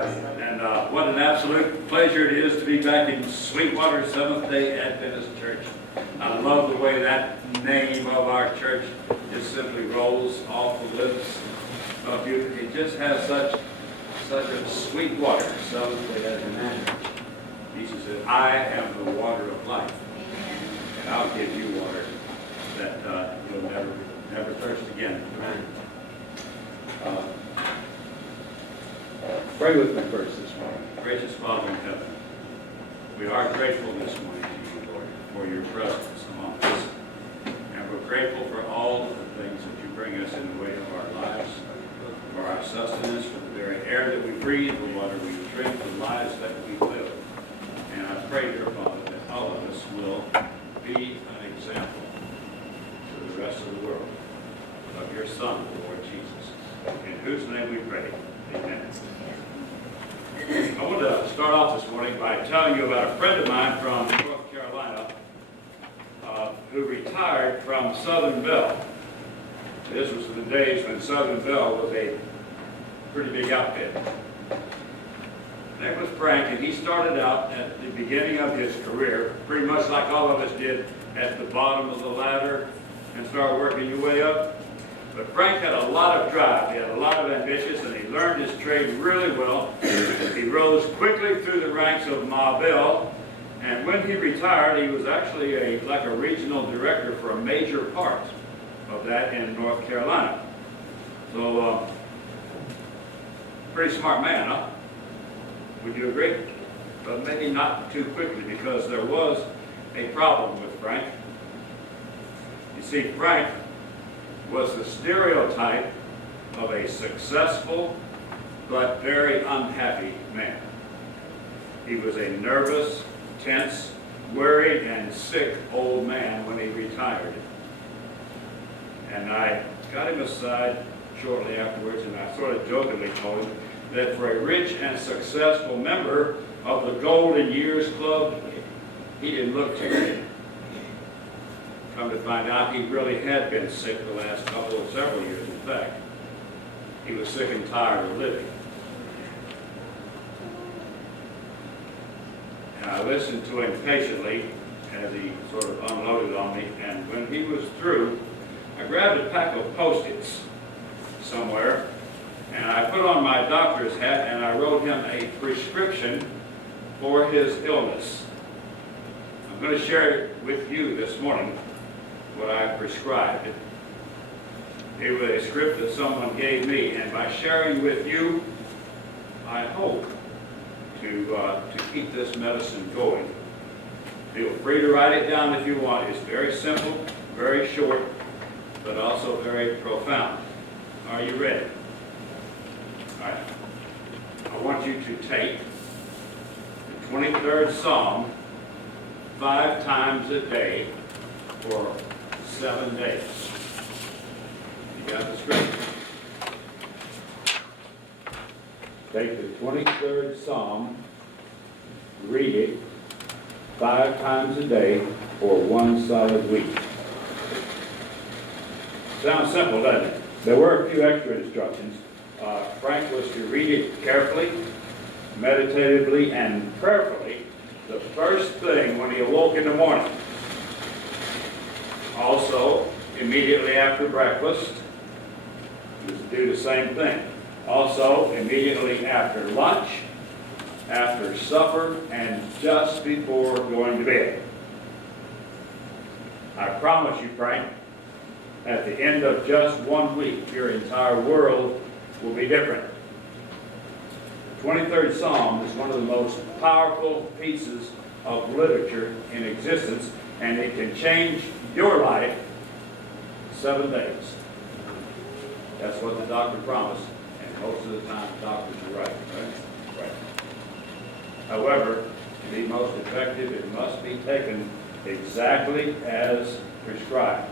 And what an absolute pleasure it is to be back in Sweetwater Seventh-day Adventist Church. I love the way that name of our church just simply rolls off the lips of you. It just has such a Sweetwater Seventh-day Adventist Church. Jesus said, I am the water of life, and I'll give you water that you'll never thirst again. Pray with me first this morning. Gracious Father in heaven, we are grateful this morning to you, Lord, for your presence among us. And we're grateful for all of the things that you bring us in the way of our lives, for our sustenance, for the very air that we breathe, the water we drink, the lives that we live. And I pray, dear Father, that all of us will be an example to the rest of the world of your Son, the Lord Jesus, in whose name we pray. Amen. I want to start off this morning by telling you about a friend of mine from North Carolina who retired from Southern Bell. This was the days when Southern Bell was a pretty big outfit. That was Frank, and he started out at the beginning of his career, pretty much like all of us did, at the bottom of the ladder and started working your way up. But Frank had a lot of drive, he had a lot of ambitions, and he learned his trade really well. He rose quickly through the ranks of Ma Bell, and when he retired, he was actually like a regional director for a major part of that in North Carolina. So, pretty smart man, huh? Would you agree? But maybe not too quickly, because there was a problem with Frank. You see, Frank was the stereotype of a successful but very unhappy man. He was a nervous, tense, worried, and sick old man when he retired. And I got him aside shortly afterwards, and I sort of jokingly told him that for a rich and successful member of the Golden Years Club, he didn't look too good. Come to find out, he really had been sick the last several years, in fact. He was sick and tired of living. And I listened to him patiently as he sort of unloaded on me, and when he was through, I grabbed a pack of Post-its somewhere, and I put on my doctor's hat, and I wrote him a prescription for his illness. I'm going to share it with you this morning, what I prescribed. It was a script that someone gave me, and by sharing with you, I hope to keep this medicine going. Feel free to write it down if you want. It's very simple, very short, but also very profound. Are you ready? All right. I want you to take the 23rd Psalm 5 times a day for 7 days. You got the scripture? Take the 23rd Psalm, read it 5 times a day for 1 solid week. Sounds simple, doesn't it? There were a few extra instructions. Frank was to read it carefully, meditatively, and prayerfully the first thing when he awoke in the morning. Also, immediately after breakfast, he was to do the same thing. Also, immediately after lunch, after supper, and just before going to bed. I promise you, Frank, at the end of just 1 week, your entire world will be different. The 23rd Psalm is one of the most powerful pieces of literature in existence, and it can change your life 7 days. That's what the doctor promised, and most of the time doctors are right. However, to be most effective, it must be taken exactly as prescribed.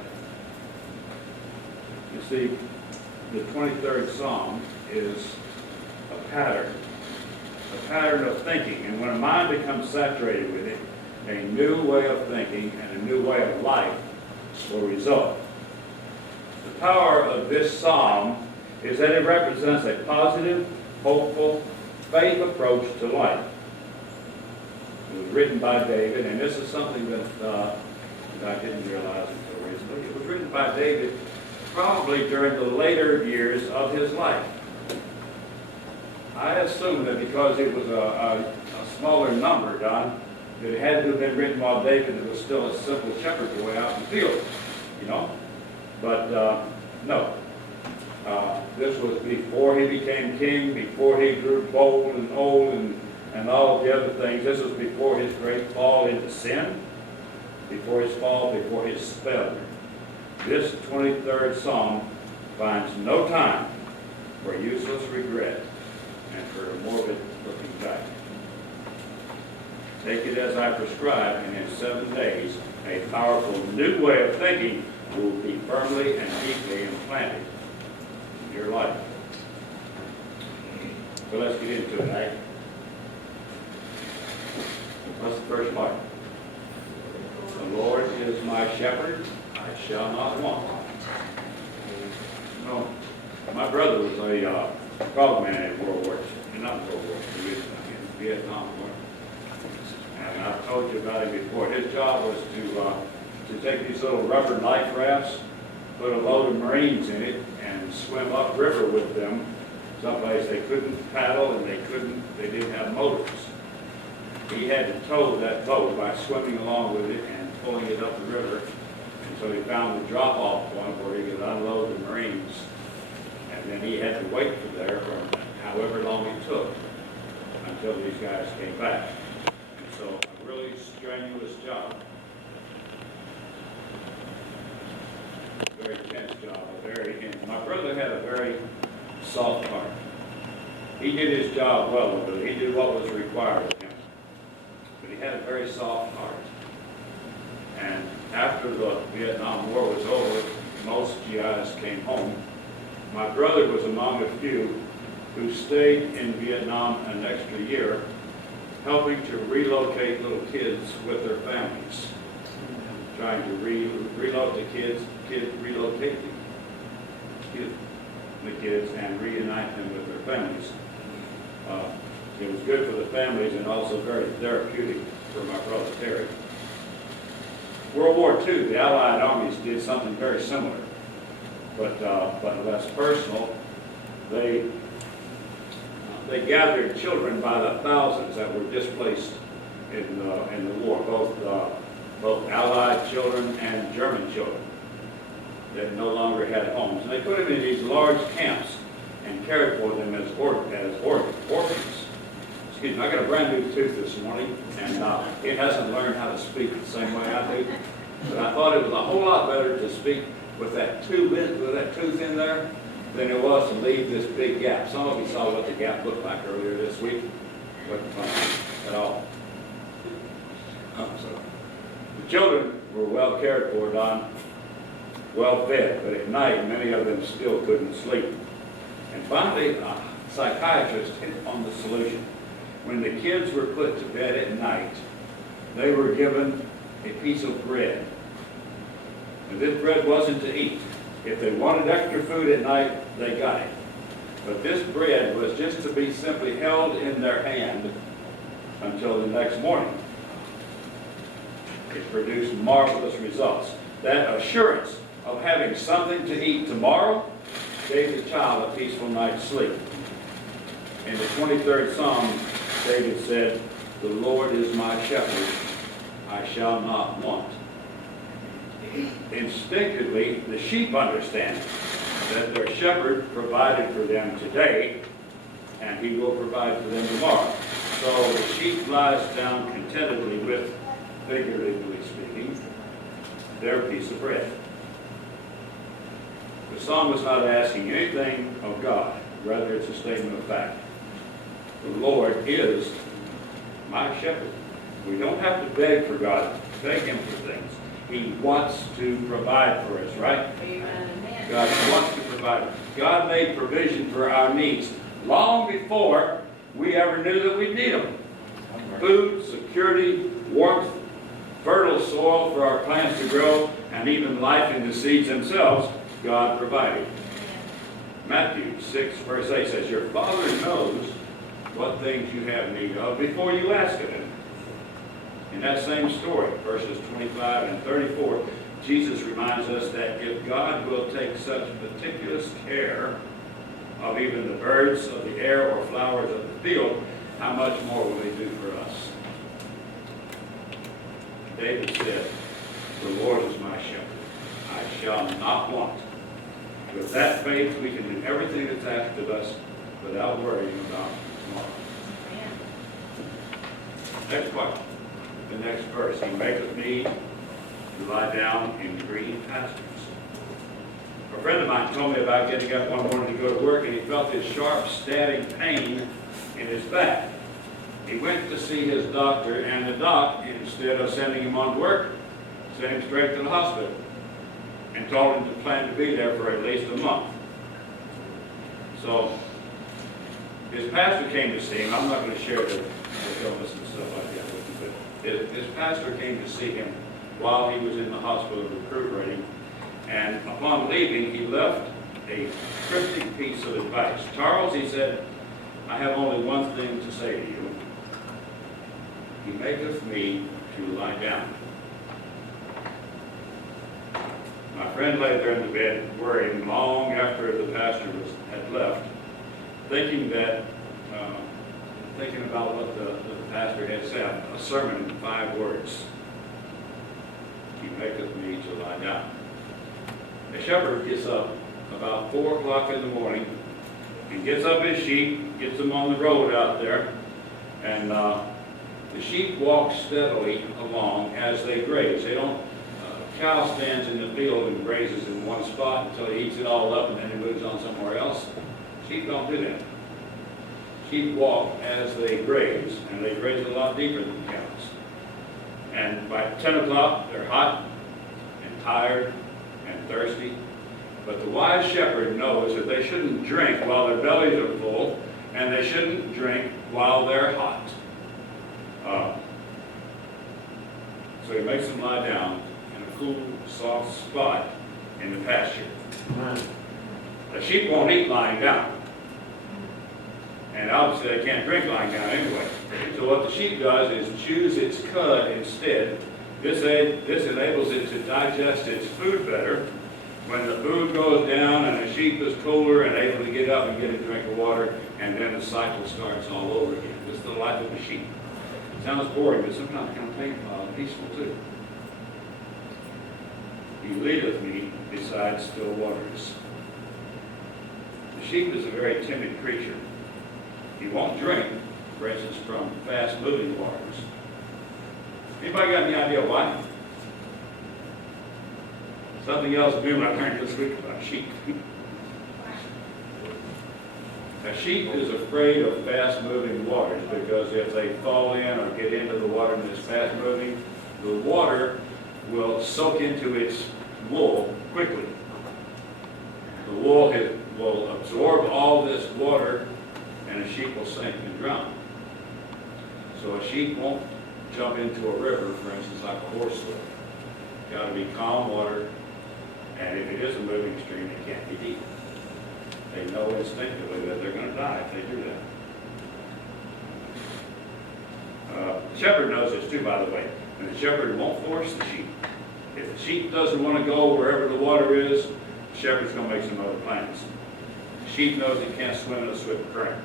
You see, the 23rd Psalm is a pattern of thinking, and when a mind becomes saturated with it, a new way of thinking and a new way of life will result. The power of this psalm is that it represents a positive, hopeful, faith approach to life. It was written by David, and this is something that I didn't realize until recently. It was written by David probably during the later years of his life. I assume that because it was a smaller number, Don, that it had to have been written while David was still a simple shepherd boy out in the field, you know. But no. This was before he became king, before he grew bold and old and all of the other things. This was before his great fall into sin, before his fall, before his failure. This 23rd Psalm finds no time for useless regret and for a morbid looking back. Take it as I prescribe, and in 7 days, a powerful new way of thinking will be firmly and deeply implanted in your life. So let's get into it, eh? What's the first part? The Lord is my shepherd, I shall not want. No, my brother was a frogman in World War II, not World War II, in Vietnam War. And I've told you about it before. His job was to take these little rubber life rafts, put a load of Marines in it, and swim upriver with them someplace they couldn't paddle and they didn't have motors. He had to tow that boat by swimming along with it and pulling it up the river. And so he found the drop-off point where he could unload the Marines. And then he had to wait for there for however long it took until these guys came back. And so a really strenuous job. Very intense job. My brother had a very soft heart. He did his job well, but he did what was required of him. But he had a very soft heart. And after the Vietnam War was over, most GIs came home. My brother was among a few who stayed in Vietnam an extra year, helping to relocate little kids with their families, trying to relocate the kids and reunite them with their families. It was good for the families and also very therapeutic for my brother Terry. World War II, the Allied armies did something very similar, but less personal. They gathered children by the thousands that were displaced in the war, both Allied children and German children that no longer had homes. And they put them in these large camps and cared for them as orphans. Excuse me, I got a brand new tooth this morning, and it hasn't learned how to speak the same way I do. But I thought it was a whole lot better to speak with that tooth in there than it was to leave this big gap. Some of you saw what the gap looked like earlier this week. Wasn't funny at all. So the children were well cared for, Don, well fed, but at night many of them still couldn't sleep. And finally, a psychiatrist hit on the solution. When the kids were put to bed at night, they were given a piece of bread. And this bread wasn't to eat. If they wanted extra food at night, they got it. But this bread was just to be simply held in their hand until the next morning. It produced marvelous results. That assurance of having something to eat tomorrow gave the child a peaceful night's sleep. In the 23rd Psalm, David said, "The Lord is my shepherd, I shall not want." Instinctively, the sheep understand that their shepherd provided for them today, and he will provide for them tomorrow. So the sheep lies down contentedly with, figuratively speaking, their piece of bread. The psalm is not asking anything of God, rather it's a statement of fact. The Lord is my shepherd. We don't have to beg for God, beg him for things. He wants to provide for us, right? Amen. God wants to provide. God made provision for our needs long before we ever knew that we'd need them. Food, security, warmth, fertile soil for our plants to grow, and even life in the seeds themselves, God provided. Matthew 6, verse 8 says, "Your Father knows what things you have need of before you ask of him. In that same story, verses 25 and 34, Jesus reminds us that if God will take such meticulous care of even the birds of the air or flowers of the field, how much more will he do for us? David said, "The Lord is my shepherd. I shall not want." With that faith, we can do everything that's asked of us without worrying about tomorrow. Next question. The next verse. He maketh me to lie down in green pastures. A friend of mine told me about getting up one morning to go to work, and he felt this sharp, stabbing pain in his back. He went to see his doctor, and the doc, instead of sending him on to work, sent him straight to the hospital and told him to plan to be there for at least a month. So his pastor came to see him. I'm not going to share the illness and stuff like that with you, but his pastor came to see him while he was in the hospital recuperating. And upon leaving, he left a cryptic piece of advice. "Charles," he said, "I have only one thing to say to you. He maketh me to lie down." My friend lay there in the bed, worrying long after the pastor had left, thinking about what the pastor had said, a sermon in 5 words. He maketh me to lie down. A shepherd gets up about 4 o'clock in the morning and gets up his sheep, gets them on the road out there, and the sheep walk steadily along as they graze. They don't, cow stands in the field and grazes in one spot until he eats it all up and then he moves on somewhere else. Sheep don't do that. Sheep walk as they graze, and they graze a lot deeper than cows. And by 10 o'clock, they're hot and tired and thirsty. But the wise shepherd knows that they shouldn't drink while their bellies are full, and they shouldn't drink while they're hot. So he makes them lie down in a cool, soft spot in the pasture. The sheep won't eat lying down. And obviously they can't drink lying down anyway. So what the sheep does is chews its cud instead. This enables it to digest its food better. When the food goes down and the sheep is cooler and able to get up and get a drink of water, and then the cycle starts all over again. This is the life of a sheep. It sounds boring, but sometimes kind of painful and peaceful too. He leadeth me beside still waters. The sheep is a very timid creature. He won't drink, for instance, from fast-moving waters. Anybody got any idea why? Something else new I learned this week about sheep. A sheep is afraid of fast-moving waters because if they fall in or get into the water and it's fast-moving, the water will soak into its wool quickly. The wool will absorb all this water, and a sheep will sink and drown. So a sheep won't jump into a river, for instance, like a horse will. It's got to be calm water, and if it is a moving stream, it can't be deep. They know instinctively that they're going to die if they do that. The shepherd knows this too, by the way, and the shepherd won't force the sheep. If the sheep doesn't want to go wherever the water is, the shepherd's going to make some other plans. The sheep knows it can't swim in a swift current.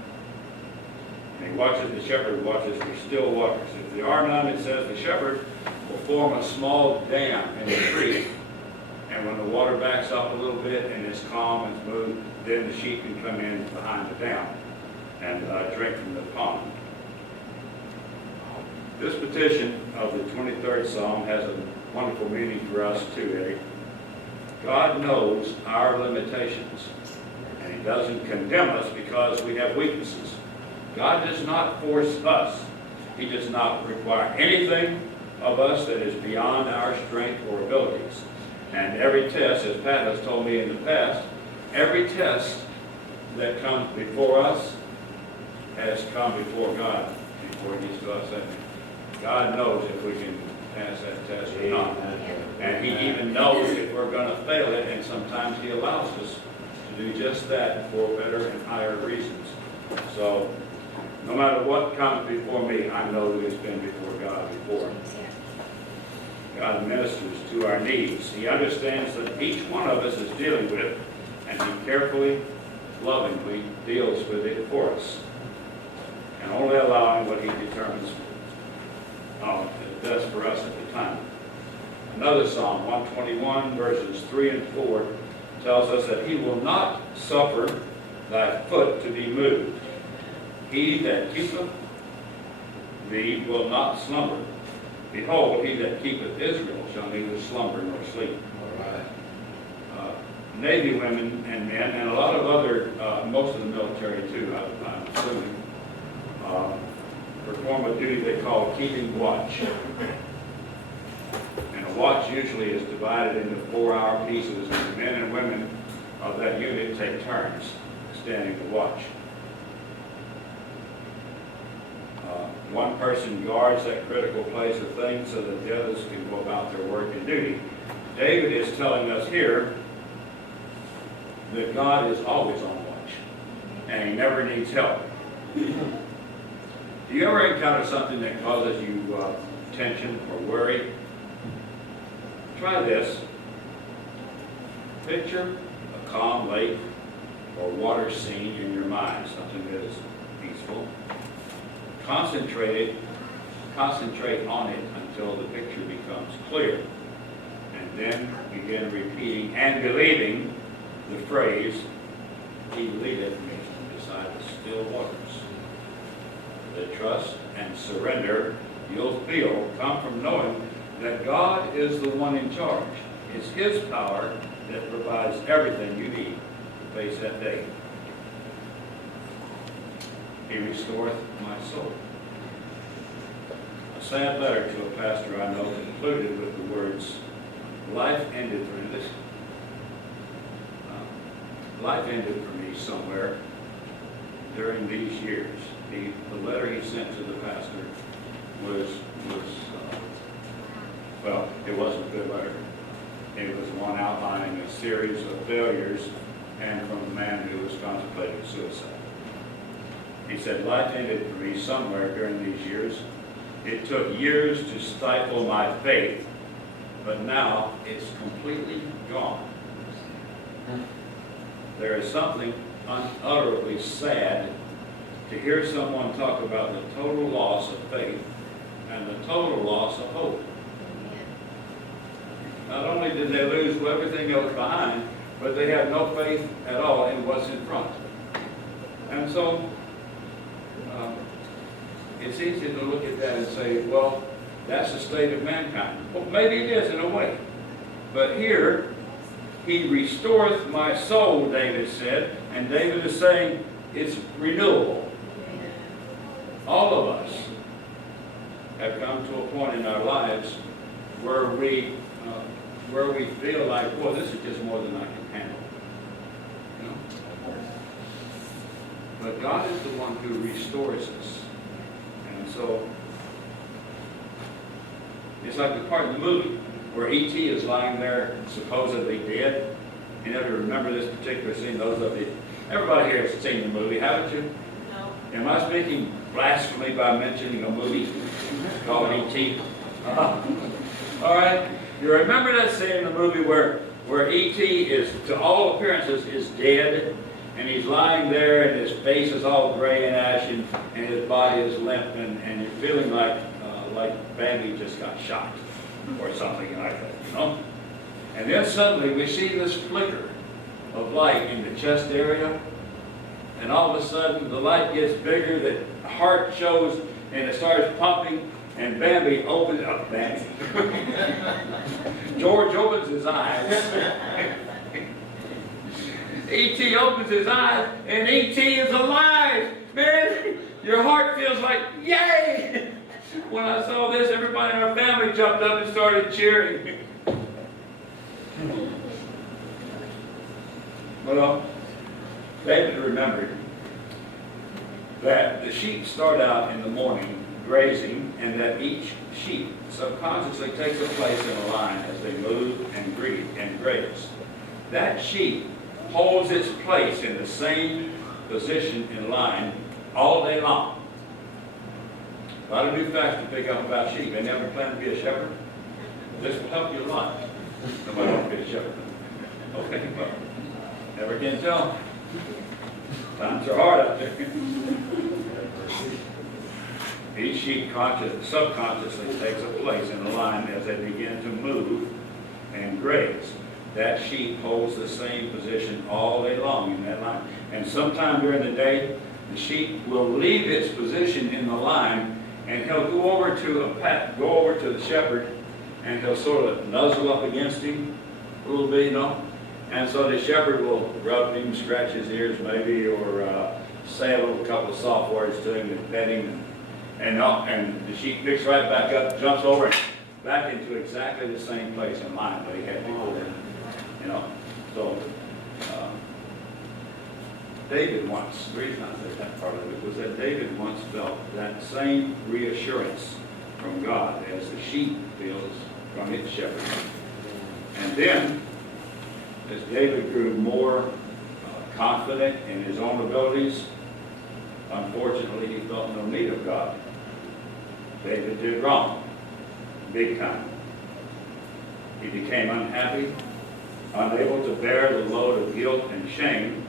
And the shepherd watches for still waters. If there are none, it says the shepherd will form a small dam in the creek. And when the water backs up a little bit and it's calm and smooth, then the sheep can come in behind the dam and drink from the pond. This petition of the 23rd Psalm has a wonderful meaning for us too, Eddie. God knows our limitations, and He doesn't condemn us because we have weaknesses. God does not force us. He does not require anything of us that is beyond our strength or abilities. And every test, as Pat has told me in the past, every test that comes before us has come before God before it gets to us. God knows if we can pass that test or not. And He even knows if we're going to fail it, and sometimes He allows us to do just that for better and higher reasons. So No matter what comes before me, I know that it's been before God before. God ministers to our needs. He understands that each one of us is dealing with, and He carefully, lovingly deals with it for us. And only allowing what He determines does for us at the time. Another Psalm, 121, verses 3 and 4, tells us that He will not suffer thy foot to be moved. He that keepeth thee will not slumber. Behold, he that keepeth Israel shall neither slumber nor sleep. All right. Navy women and men, and a lot of other, most of the military too, I'm assuming, perform a duty they call keeping watch. And a watch usually is divided into 4-hour pieces, and the men and women of that unit take turns standing the watch. One person guards that critical place of things so that the others can go about their work and duty. David is telling us here that God is always on watch, and He never needs help. Do you ever encounter something that causes you tension or worry? Try this. Picture a calm lake or water scene in your mind, something that is peaceful. Concentrate on it until the picture becomes clear, and then begin repeating and believing the phrase, He leadeth me beside the still waters. The trust and surrender you'll feel come from knowing that God is the one in charge. It's His power that provides everything you need to face that day. He restoreth my soul. A sad letter to a pastor I know concluded with the words, life ended for this. Life ended for me somewhere during these years. The letter he sent to the pastor was well, it wasn't a good letter. It was one outlining a series of failures, and from a man who was contemplating suicide. He said, life ended for me somewhere during these years. It took years to stifle my faith, but now it's completely gone. There is something unutterably sad to hear someone talk about the total loss of faith and the total loss of hope. Not only did they lose everything else behind, but they have no faith at all in what's in front. And so, it's easy to look at that and say, well, that's the state of mankind. Well, maybe it is in a way. But here, He restoreth my soul, David said, and David is saying it's renewable. All of us have come to a point in our lives where we feel like, well, this is just more than I can handle. You know? But God is the one who restores us. And so, it's like the part of the movie where E.T. is lying there supposedly dead. You never remember this particular scene, those of you. Everybody here has seen the movie, haven't you? No. Am I speaking blasphemy by mentioning a movie called E.T.? All right. You remember that scene in the movie where E.T. is, to all appearances, is dead, and he's lying there, and his face is all gray and ashen, and his body is limp, and you're feeling like Bambi just got shot, or something like that, you know? And then suddenly we see this flicker of light in the chest area, and all of a sudden the light gets bigger, the heart shows, and it starts pumping, and Bambi opens up. Bambi. George opens his eyes. E.T. opens his eyes, and E.T. is alive. Man, your heart feels like, yay! When I saw this, everybody in our family jumped up and started cheering. Well, David remembered that the sheep start out in the morning grazing, and that each sheep subconsciously takes a place in a line as they move and breathe and graze. That sheep holds its place in the same position in line all day long. A lot of new facts to pick up about sheep. Any ever plan to be a shepherd? This will help you a lot. Nobody wants to be a shepherd. Okay, well, never can tell. Times are hard out there. Each sheep subconsciously takes a place in the line as they begin to move and graze. That sheep holds the same position all day long in that line. And sometime during the day, the sheep will leave its position in the line, and he'll go over to the shepherd, and he'll sort of nuzzle up against him a little bit, And so the shepherd will rub him, scratch his ears maybe, or say a couple of soft words to him and pet him. And the sheep picks right back up, jumps over, and back into exactly the same place in line that he had before. So David once, the reason I said that part of it was that David once felt that same reassurance from God as the sheep feels from its shepherd. And then, as David grew more confident in his own abilities, unfortunately he felt no need of God. David did wrong, big time. He became unhappy, unable to bear the load of guilt and shame.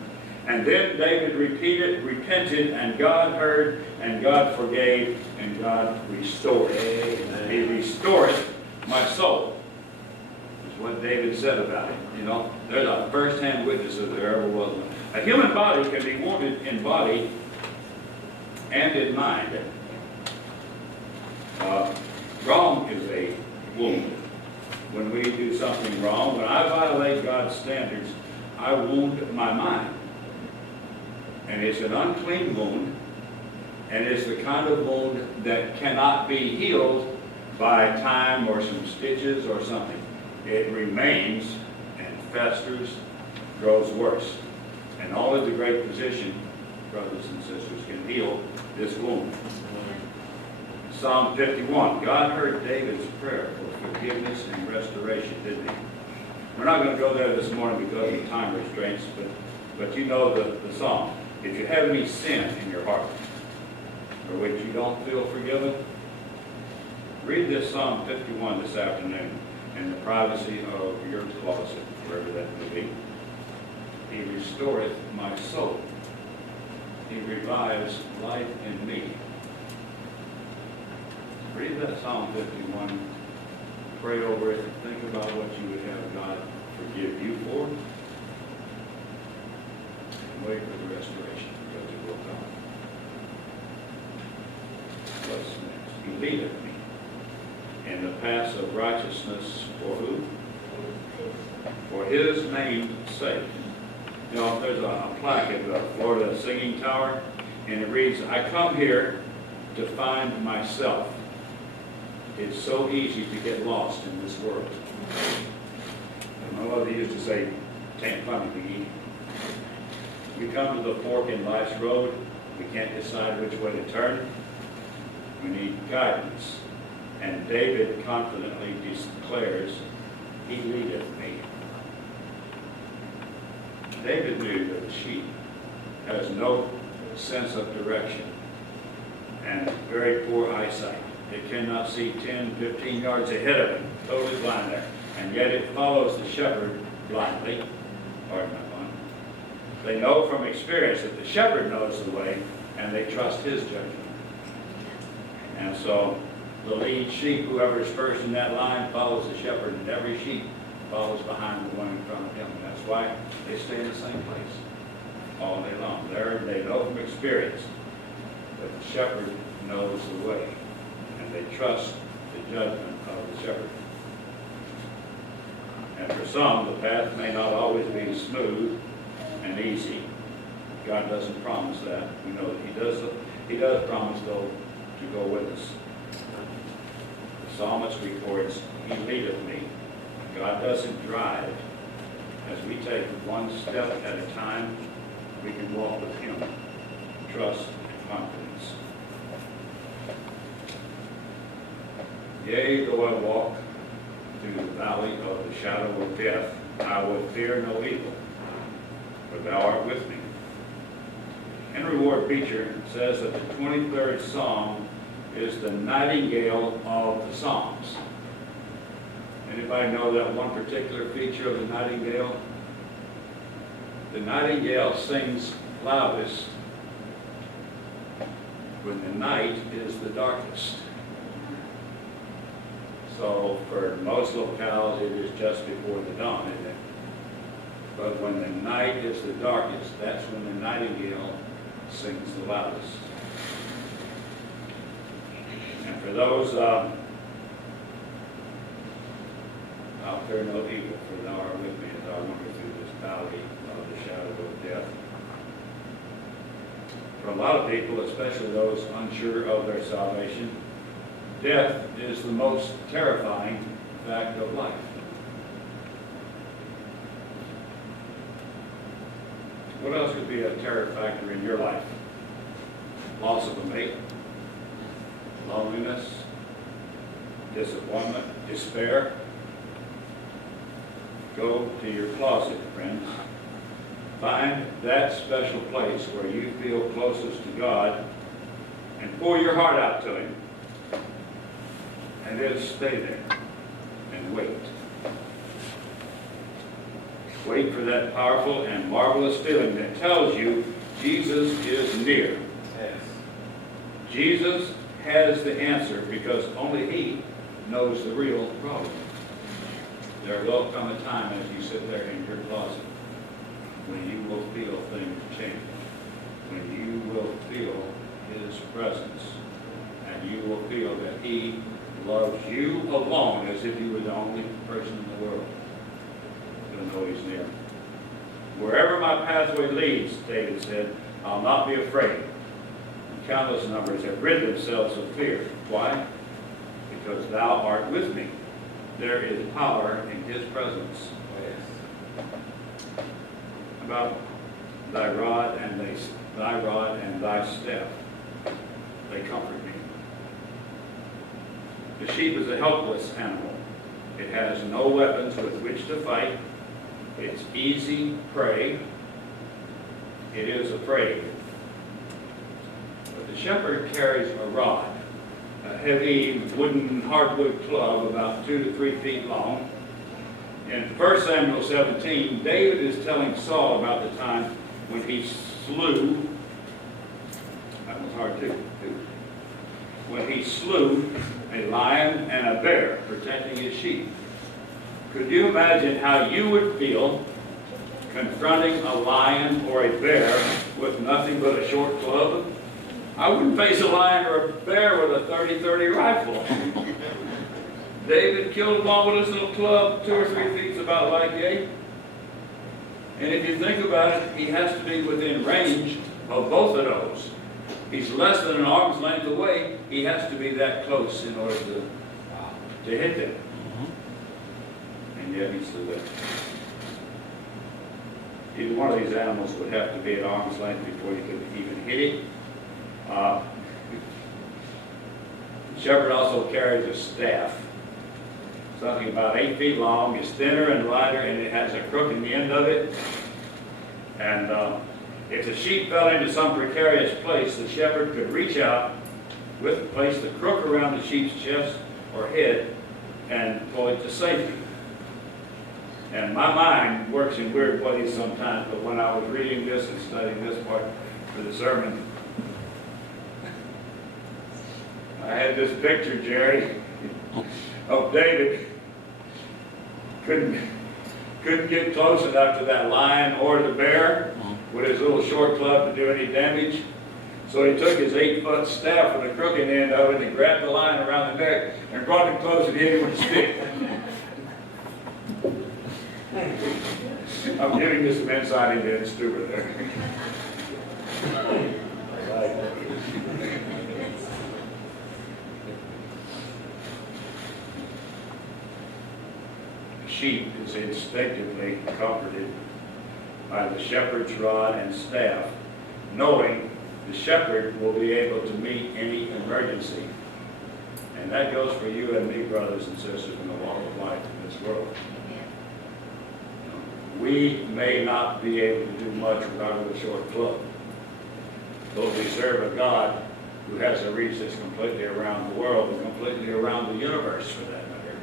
And then David repented, and God heard, and God forgave, and God restored. Amen. He restored my soul, is what David said about it. There's a first-hand witness if there ever was one. A human body can be wounded in body and in mind. Wrong is a wound. When we do something wrong, when I violate God's standards, I wound my mind. And it's an unclean wound, and it's the kind of wound that cannot be healed by time or some stitches or something. It remains and festers, grows worse. And only the great physician, brothers and sisters, can heal this wound. Psalm 51, God heard David's prayer for forgiveness and restoration, didn't he? We're not going to go there this morning because of time restraints, but you know the psalm. If you have any sin in your heart, for which you don't feel forgiven, read this Psalm 51 this afternoon in the privacy of your closet, wherever that may be. He restoreth my soul. He revives life in me. Read that Psalm 51, pray over it, and think about what you would have God forgive you for. And wait for the restoration, because it will come. What's next? He leadeth me in the paths of righteousness for who? For his name's sake. There's a plaque at the Florida Singing Tower, and it reads, I come here to find myself. It's so easy to get lost in this world. And my mother used to say, can't find me. We come to the fork in life's road. We can't decide which way to turn. We need guidance. And David confidently declares, he leadeth me. David knew that the sheep has no sense of direction and very poor eyesight. It cannot see 10, 15 yards ahead of him, totally blind there. And yet it follows the shepherd blindly. Pardon my pun. They know from experience that the shepherd knows the way, and they trust his judgment. And so the lead sheep, whoever's first in that line, follows the shepherd, and every sheep follows behind the one in front of him. And that's why they stay in the same place all day long. They know from experience that the shepherd knows the way, and they trust the judgment of the shepherd. And for some, the path may not always be smooth and easy. God doesn't promise that. We know that He does promise, though, to go with us. The psalmist records, He leadeth me. God doesn't drive. As we take one step at a time, we can walk with Him. Trust and confidence. Yea, though I walk through the valley of the shadow of death, I will fear no evil, for thou art with me. Henry Ward Beecher says that the 23rd Psalm is the nightingale of the Psalms. Anybody know that one particular feature of the nightingale? The nightingale sings loudest when the night is the darkest. So for most locales, it is just before the dawn, isn't it? But when the night is the darkest, that's when the nightingale sings the loudest. And for those, I'll fear no evil, for thou art with me as I wander through this valley of the shadow of death. For a lot of people, especially those unsure of their salvation, death is the most terrifying fact of life. What else could be a terror factor in your life? Loss of a mate, loneliness, disappointment, despair. Go to your closet, friends. Find that special place where you feel closest to God and pour your heart out to Him. And then stay there and wait. Wait for that powerful and marvelous feeling that tells you Jesus is near. Yes. Jesus has the answer because only He knows the real problem. There will come a time as you sit there in your closet when you will feel things change, when you will feel His presence, and you will feel that He loves you alone as if you were the only person in the world. You'll know He's near. Wherever my pathway leads, David said, I'll not be afraid. And countless numbers have rid themselves of fear. Why? Because thou art with me. There is power in His presence. About thy rod and thy staff, they comfort me. The sheep is a helpless animal. It has no weapons with which to fight. It's easy prey. It is afraid. But the shepherd carries a rod, a heavy wooden hardwood club about 2 to 3 feet long. In 1 Samuel 17, David is telling Saul about the time when he slew, that was hard too, when he slew a lion and a bear protecting his sheep. Could you imagine how you would feel confronting a lion or a bear with nothing but a short club? I wouldn't face a lion or a bear with a .30-30 rifle. David killed them all with his little club, 2 or 3 feet, about like 8. And if you think about it, he has to be within range of both of those. He's less than an arm's length away. He has to be that close in order to hit them. And yet he slew them. Either one of these animals would have to be at arm's length before you could even hit it. The shepherd also carries a staff. Something about 8 feet long. It's thinner and lighter, and it has a crook in the end of it. And if the sheep fell into some precarious place, the shepherd could reach out, place the crook around the sheep's chest or head, and pull it to safety. And my mind works in weird ways sometimes, but when I was reading this and studying this part for the sermon, I had this picture, Jerry, of David. Couldn't get close enough to that lion or the bear with his little short club to do any damage. So he took his 8-foot staff with a crooked end of it and grabbed the lion around the neck and brought him close and hit him with a stick. I'm giving you some insight into Stuber there. The sheep is instinctively comforted by the shepherd's rod and staff, knowing the shepherd will be able to meet any emergency. And that goes for you and me, brothers and sisters, in the walk of life in this world. We may not be able to do much without a short club, but we serve a God who has a reach that's completely around the world and completely around the universe for that matter.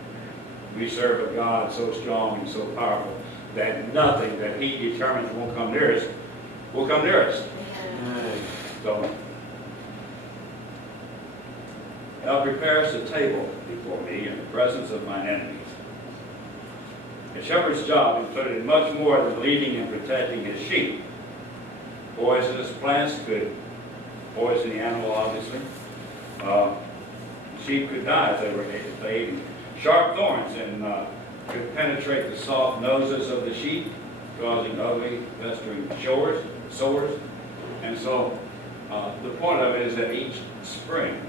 We serve a God so strong and so powerful that nothing that he determines won't come near us will come near us. So, thou preparest a table before me in the presence of mine enemies. A shepherd's job included much more than leading and protecting his sheep. Poisonous plants could poison the animal, obviously. Sheep could die if they ate them. Sharp thorns could penetrate the soft noses of the sheep, causing ugly, festering sores. And so the point of it is that each spring,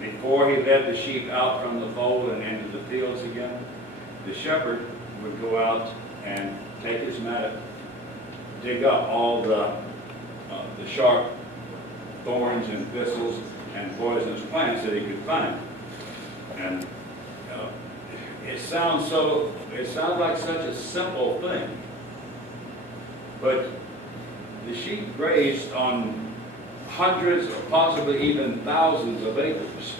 before he led the sheep out from the fold and into the fields again, the shepherd would go out and take his mattock, dig up all the sharp thorns and thistles and poisonous plants that he could find. And it sounds like such a simple thing, but the sheep grazed on hundreds or possibly even thousands of acres.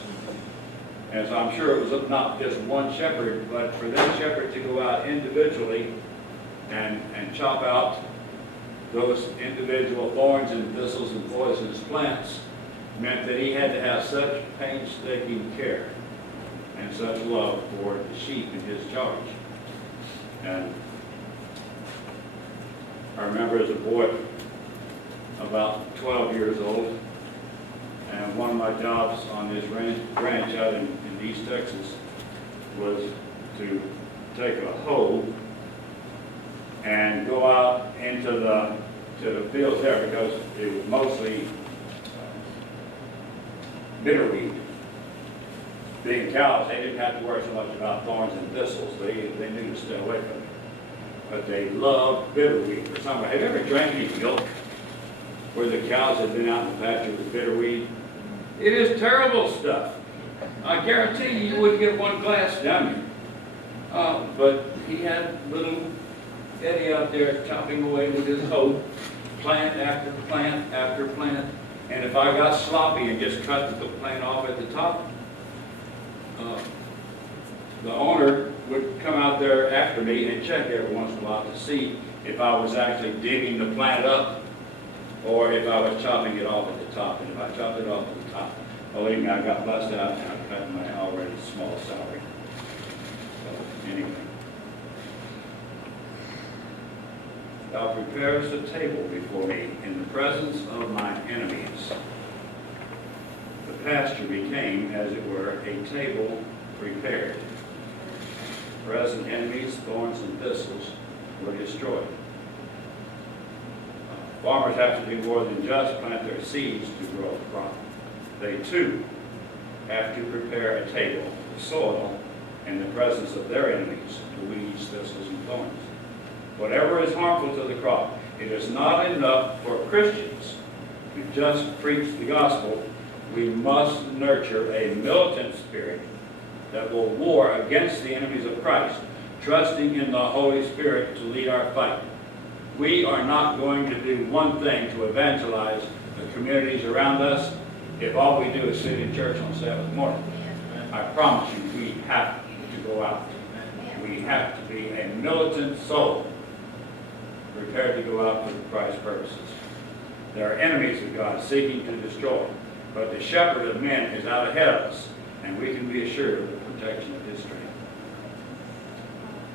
And so I'm sure it was not just one shepherd, but for that shepherd to go out individually and chop out those individual thorns and thistles and poisonous plants meant that he had to have such painstaking care and such love for the sheep in his charge. And I remember as a boy, about 12 years old, and one of my jobs on this ranch out in East Texas was to take a hoe and go out into the fields there, because it was mostly bitterweed. Being cows, they didn't have to worry so much about thorns and thistles. They knew to stay away from it. But they loved bitterweed for some reason. Have you ever drank any milk where the cows had been out in the pasture with bitterweed? It is terrible stuff. I guarantee you wouldn't get one glass down here. But he had little Eddie out there chopping away with his hoe, plant after plant after plant. And if I got sloppy and just cut the plant off at the top, the owner would come out there after me and check every once in a while to see if I was actually digging the plant up or if I was chopping it off at the top. And if I chopped it off at the top, believe me, I got blessed out and I cut my already small salary. So anyway. Thou preparest a table before me in the presence of mine enemies. The pasture became, as it were, a table prepared. Present enemies, thorns and thistles were destroyed. Farmers have to do more than just plant their seeds to grow a crop. They too have to prepare a table, the soil, in the presence of their enemies, the weeds, thistles, and thorns. Whatever is harmful to the crop, it is not enough for Christians to just preach the gospel. We must nurture a militant spirit that will war against the enemies of Christ, trusting in the Holy Spirit to lead our fight. We are not going to do one thing to evangelize the communities around us if all we do is sit in church on Sabbath morning. I promise you, we have to go out. We have to be a militant soul prepared to go out for Christ's purposes. There are enemies of God seeking to destroy, but the shepherd of men is out ahead of us, and we can be assured of the protection of his strength.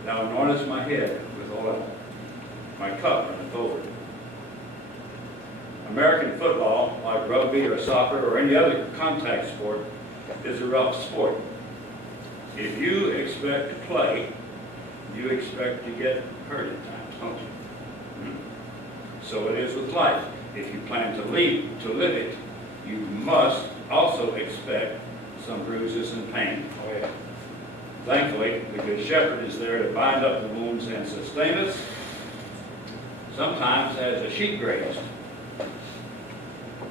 Thou anointest my head with oil, my cup runneth over. American football, like rugby or soccer or any other contact sport, is a rough sport. If you expect to play, you expect to get hurt at times, don't you? So it is with life. If you plan to live it, you must also expect some bruises and pain. Oh, yeah. Thankfully, the Good Shepherd is there to bind up the wounds and sustain us, sometimes as a sheep grazed.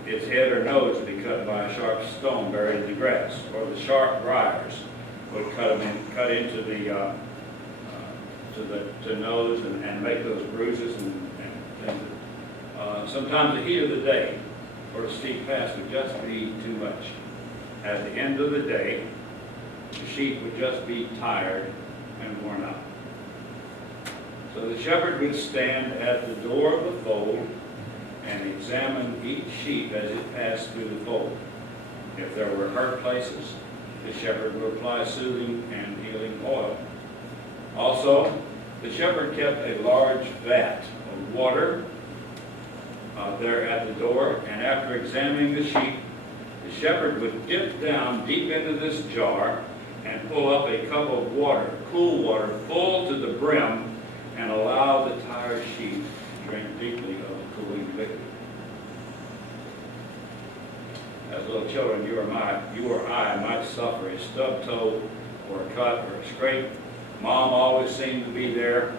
Its head or nose would be cut by a sharp stone buried in the grass, or the sharp briars would cut into the nose and make those bruises and things. Sometimes the heat of the day or a steep pass would just be too much. At the end of the day, the sheep would just be tired and worn out. So the shepherd would stand at the door of the fold and examine each sheep as it passed through the fold. If there were hurt places, the shepherd would apply soothing and healing oil. Also, the shepherd kept a large vat of water there at the door, and after examining the sheep, the shepherd would dip down deep into this jar and pull up a cup of water, cool water, full to the brim, and allow the tired sheep to drink deeply of the cooling liquid. As little children, you or I might suffer a stubbed toe or a cut or a scrape. Mom always seemed to be there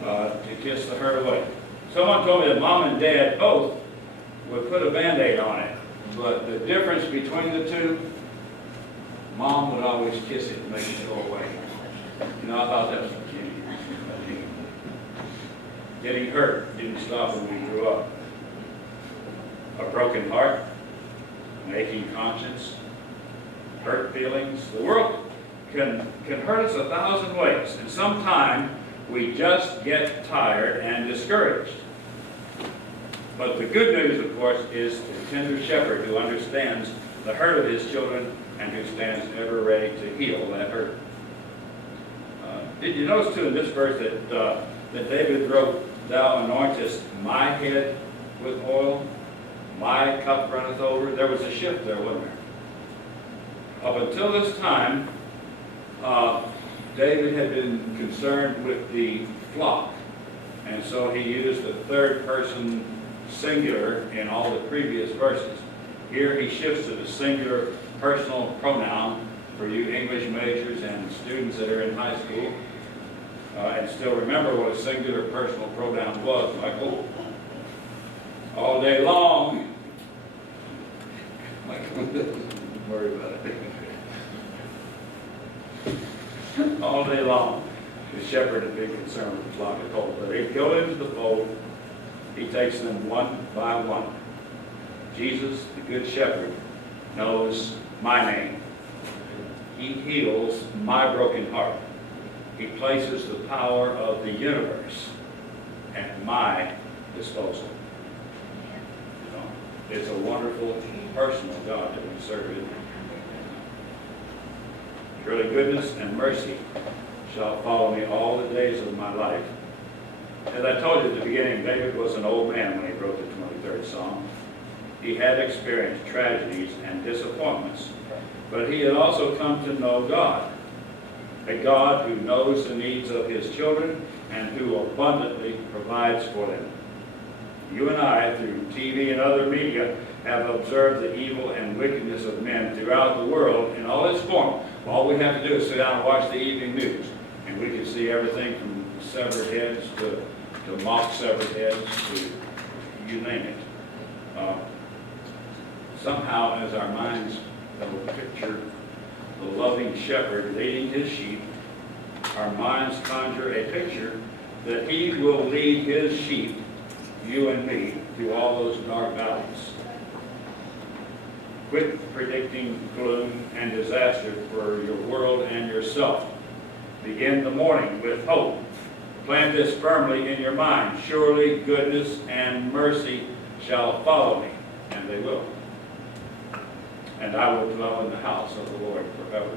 to kiss the hurt away. Someone told me that Mom and Dad both would put a Band-Aid on it, but the difference between the two, Mom would always kiss it and make it go away. You know, I thought that was cute. Getting hurt didn't stop when we grew up. A broken heart, an aching conscience, hurt feelings. The world can hurt us 1,000 ways, and sometimes we just get tired and discouraged. But the good news, of course, is the tender shepherd who understands the hurt of his children and who stands ever ready to heal that hurt. Did you notice, too, in this verse that David wrote, "Thou anointest my head with oil, my cup runneth over"? There was a shift there, wasn't there? Up until this time, David had been concerned with the flock, and so he used the third person singular in all the previous verses. Here he shifts to the singular personal pronoun for you English majors and students that are in high school. And still remember what a singular personal pronoun was, Michael. All day long. Michael doesn't worry about it. All day long, the shepherd had been concerned with the flock of gold. But he'd go into the fold, he takes them one by one. Jesus, the good shepherd, knows my name. He heals my broken heart. He places the power of the universe at my disposal. You know, it's a wonderful, personal God that we serve. Surely goodness and mercy shall follow me all the days of my life. As I told you at the beginning, David was an old man when he wrote the 23rd Psalm. He had experienced tragedies and disappointments, but he had also come to know God. A God who knows the needs of his children and who abundantly provides for them. You and I, through TV and other media, have observed the evil and wickedness of men throughout the world in all its form. All we have to do is sit down and watch the evening news, and we can see everything from severed heads to mock severed heads to you name it. Somehow, as our minds picture the loving shepherd leading his sheep, our minds conjure a picture that he will lead his sheep, you and me, through all those dark valleys. Quit predicting gloom and disaster for your world and yourself. Begin the morning with hope. Plant this firmly in your mind. Surely goodness and mercy shall follow me, and they will. And I will dwell in the house of the Lord forever.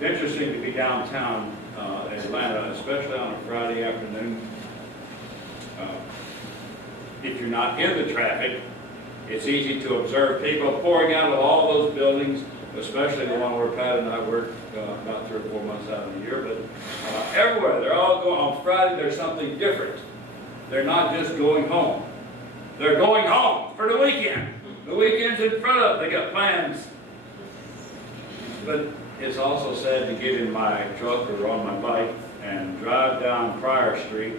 It's interesting to be downtown Atlanta, especially on a Friday afternoon. If you're not in the traffic, it's easy to observe people pouring out of all those buildings, especially the one where Pat and I work about 3 or 4 months out of the year. But everywhere, they're all going. On Friday, there's something different. They're not just going home. They're going home for the weekend. The weekend's in front of them. They got plans. But it's also sad to get in my truck or on my bike and drive down Pryor Street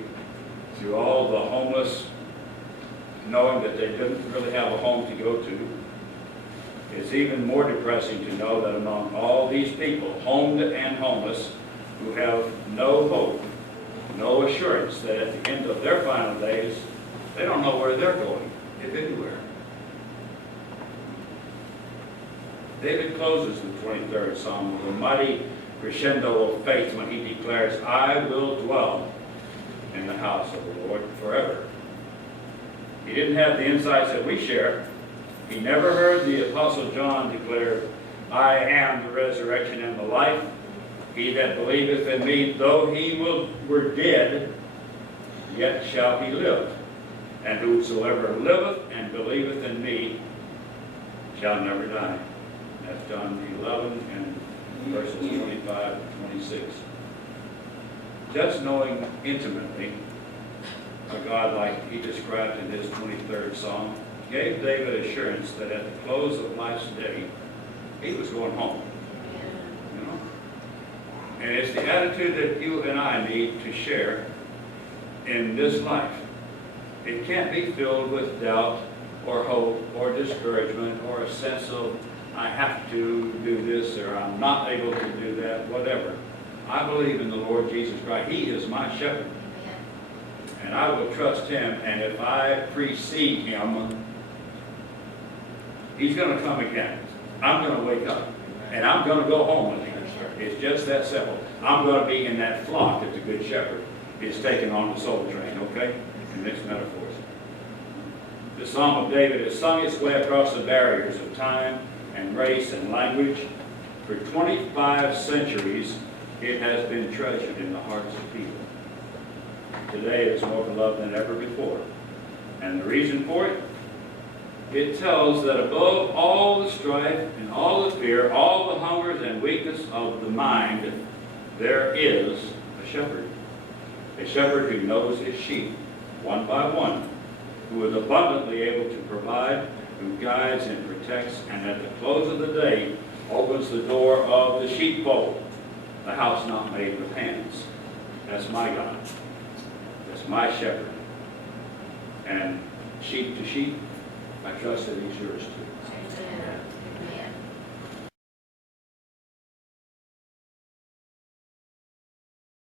through all the homeless, knowing that they didn't really have a home to go to. It's even more depressing to know that among all these people, homed and homeless, who have no hope, no assurance that at the end of their final days, they don't know where they're going, if anywhere. David closes the 23rd Psalm with a mighty crescendo of faith when he declares, I will dwell in the house of the Lord forever. He didn't have the insights that we share. He never heard the Apostle John declare, I am the resurrection and the life. He that believeth in me, though he were dead, yet shall he live. And whosoever liveth and believeth in me shall never die. That's John 11 and verses 25 and 26. Just knowing intimately a God like he described in his 23rd Psalm gave David assurance that at the close of life's day, he was going home. You know? And it's the attitude that you and I need to share in this life. It can't be filled with doubt or hope or discouragement or a sense of I have to do this or I'm not able to do that, whatever. I believe in the Lord Jesus Christ. He is my shepherd. And I will trust him, and if I precede him, he's going to come again. I'm going to wake up, and I'm going to go home with him. It's just that simple. I'm going to be in that flock that the Good Shepherd is taking on the soul train, okay? In mixed metaphors. The Psalm of David has sung its way across the barriers of time and race and language. For 25 centuries, it has been treasured in the hearts of people. Today, it's more beloved than ever before. And the reason for it? It tells that above all the strife and all the fear, all the hungers and weakness of the mind, there is a shepherd. A shepherd who knows his sheep, one by one, who is abundantly able to provide, who guides and protects, and at the close of the day, opens the door of the sheepfold, the house not made with hands. That's my God. That's my shepherd. And sheep to sheep, I trust that he's yours too.